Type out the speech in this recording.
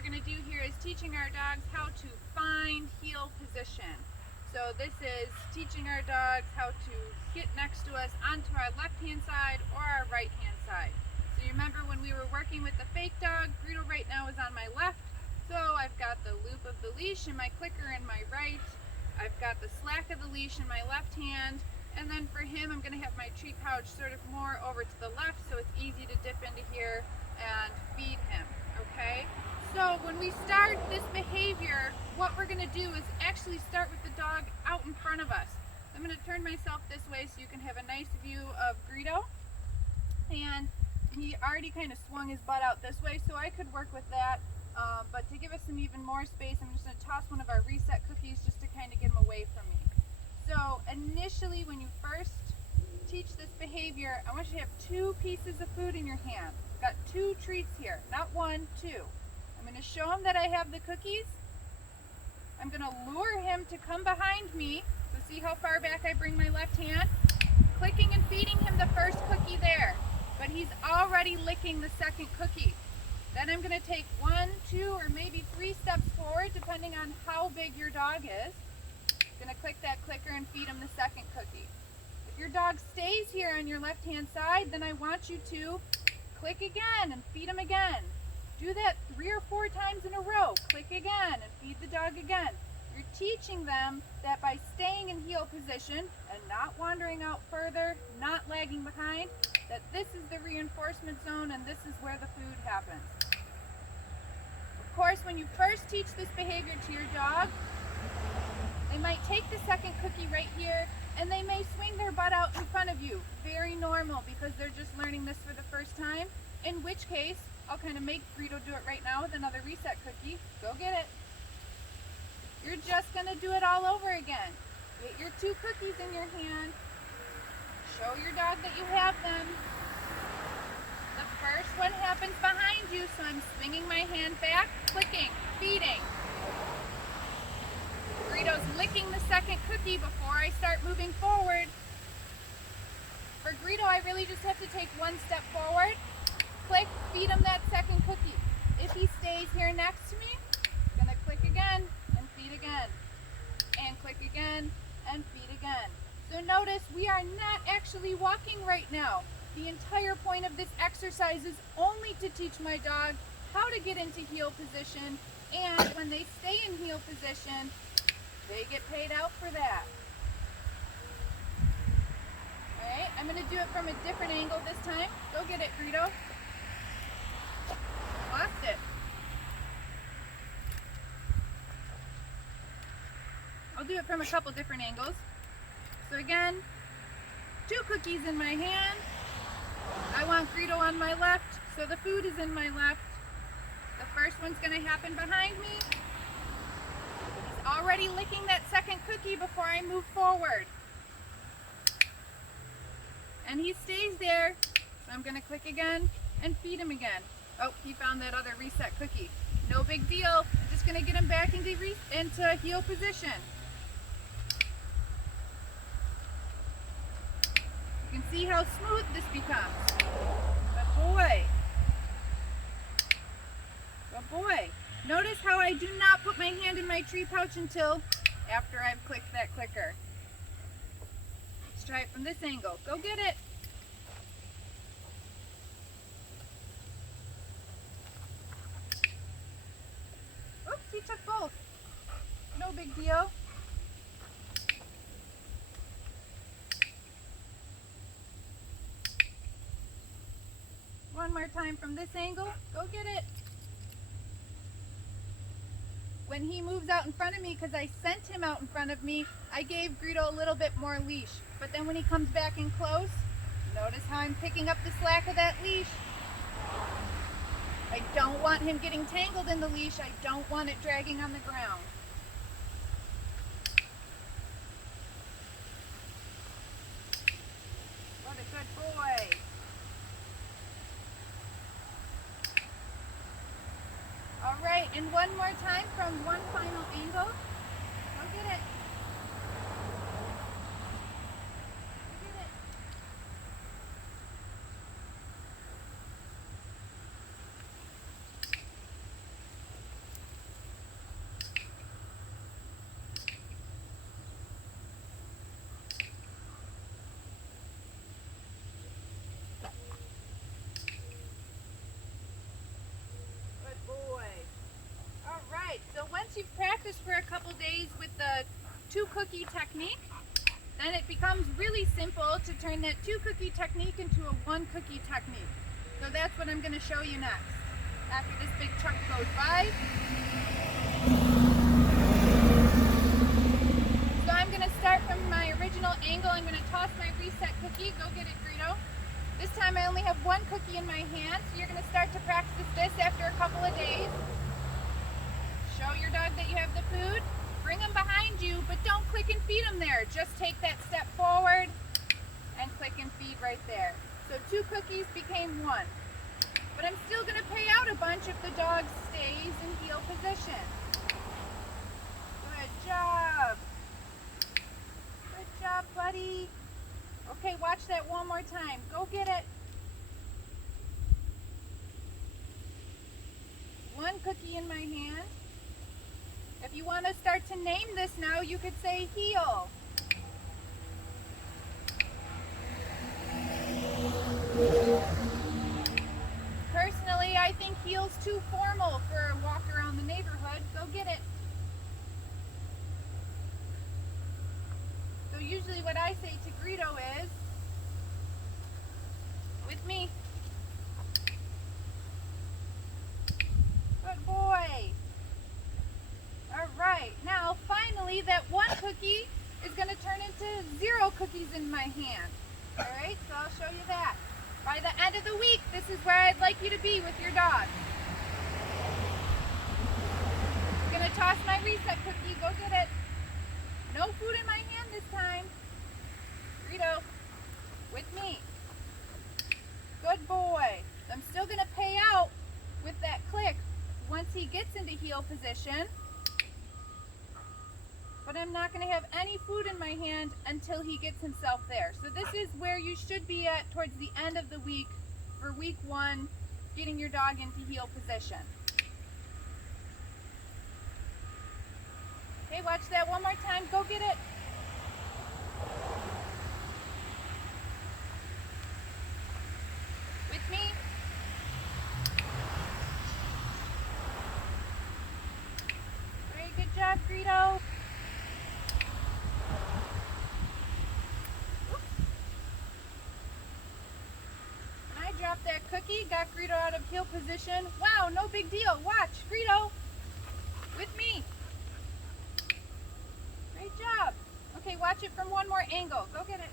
we're going to do here is teaching our dogs how to find heel position. So this is teaching our dogs how to get next to us onto our left-hand side or our right-hand side. So you remember when we were working with the fake dog, Greedo right now is on my left. So I've got the loop of the leash and my clicker in my right. I've got the slack of the leash in my left hand. And then for him, I'm going to have my treat pouch sort of more over to the left so it's easy to dip into here and feed him, okay? So when we start this behavior, what we're going to do is actually start with the dog out in front of us. I'm going to turn myself this way so you can have a nice view of Greedo. And he already kind of swung his butt out this way, so I could work with that. But to give us some even more space, I'm just going to toss one of our reset cookies just to kind of get him away from me. So initially, when you first teach this behavior, I want you to have 2 pieces of food in your hand. I've got 2 treats here, not 1, 2. I'm going to show him that I have the cookies. I'm going to lure him to come behind me. So see how far back I bring my left hand? Clicking and feeding him the first cookie there. But he's already licking the second cookie. Then I'm going to take 1, 2, or maybe 3 steps forward, depending on how big your dog is. I'm going to click that clicker and feed him the second cookie. If your dog stays here on your left-hand side, then I want you to click again and feed him again. Do that 3 or 4 times in a row. Click again and feed the dog again. You're teaching them that by staying in heel position and not wandering out further, not lagging behind, that this is the reinforcement zone and this is where the food happens. Of course, when you first teach this behavior to your dog, they might take the second cookie right here and they may swing their butt out in front of you. Very normal because they're just learning this for the first time, in which case I'll kind of make Greedo do it right now with another reset cookie. Go get it. You're just going to do it all over again. Get your 2 cookies in your hand. Show your dog that you have them. The first one happens behind you, so I'm swinging my hand back, clicking, feeding. Greedo's licking the second cookie before I start moving forward. For Greedo, I really just have to take 1 step forward, click, feed him that second cookie. If he stays here next to me, I'm going to click again and feed again. And click again and feed again. So notice we are not actually walking right now. The entire point of this exercise is only to teach my dog how to get into heel position, and when they stay in heel position, they get paid out for that. Alright, I'm going to do it from a different angle this time. Go get it, Greedo. Lost it. I'll do it from a couple different angles. So again, 2 cookies in my hand. I want Greedo on my left, so the food is in my left. The first one's going to happen behind me. He's already licking that second cookie before I move forward. And he stays there, so I'm going to click again and feed him again. Oh, he found that other reset cookie. No big deal. Just going to get him back into heel position. You can see how smooth this becomes. Good boy. Good boy. Notice how I do not put my hand in my treat pouch until after I've clicked that clicker. Let's try it from this angle. Go get it. Oops, he took both. No big deal. One more time from this angle. Go get it. When he moves out in front of me, because I sent him out in front of me, I gave Greedo a little bit more leash. But then when he comes back in close, notice how I'm picking up the slack of that leash. I don't want him getting tangled in the leash. I don't want it dragging on the ground. What a good boy. All right, and one more time from one final angle. Go get it. Go get it. So once you've practiced for a couple days with the 2-cookie technique, then it becomes really simple to turn that 2-cookie technique into a 1-cookie technique. So that's what I'm going to show you next. After this big truck goes by. So I'm going to start from my original angle. I'm going to toss my reset cookie. Go get it, Greedo. This time I only have 1 cookie in my hand, so you're going to start to practice this after a couple of days. Show your dog that you have the food. Bring them behind you, but don't click and feed them there. Just take that step forward and click and feed right there. So 2 cookies became 1. But I'm still going to pay out a bunch if the dog stays in heel position. Good job. Good job, buddy. Okay, watch that one more time. Go get it. 1 cookie in my hand. If you want to start to name this now, you could say heel. Personally, I think heel's too formal for a walk around the neighborhood. Go get it. So usually what I say to Greedo is, with me. Good boy. All right, now finally that 1 cookie is going to turn into 0 cookies in my hand. All right, so I'll show you that. By the end of the week, this is where I'd like you to be with your dog. I'm going to toss my reset cookie. Go get it. No food in my hand this time. Greedo, with me. Good boy. I'm still going to pay out with that click once he gets into heel position. But I'm not going to have any food in my hand until he gets himself there. So this is where you should be at towards the end of the week for week 1, getting your dog into heel position. Okay, watch that one more time. Go get it. With me. Very good job, Greedo. Drop that cookie, got Greedo out of heel position. Wow, no big deal. Watch, Greedo, with me. Great job. Okay, watch it from one more angle. Go get it.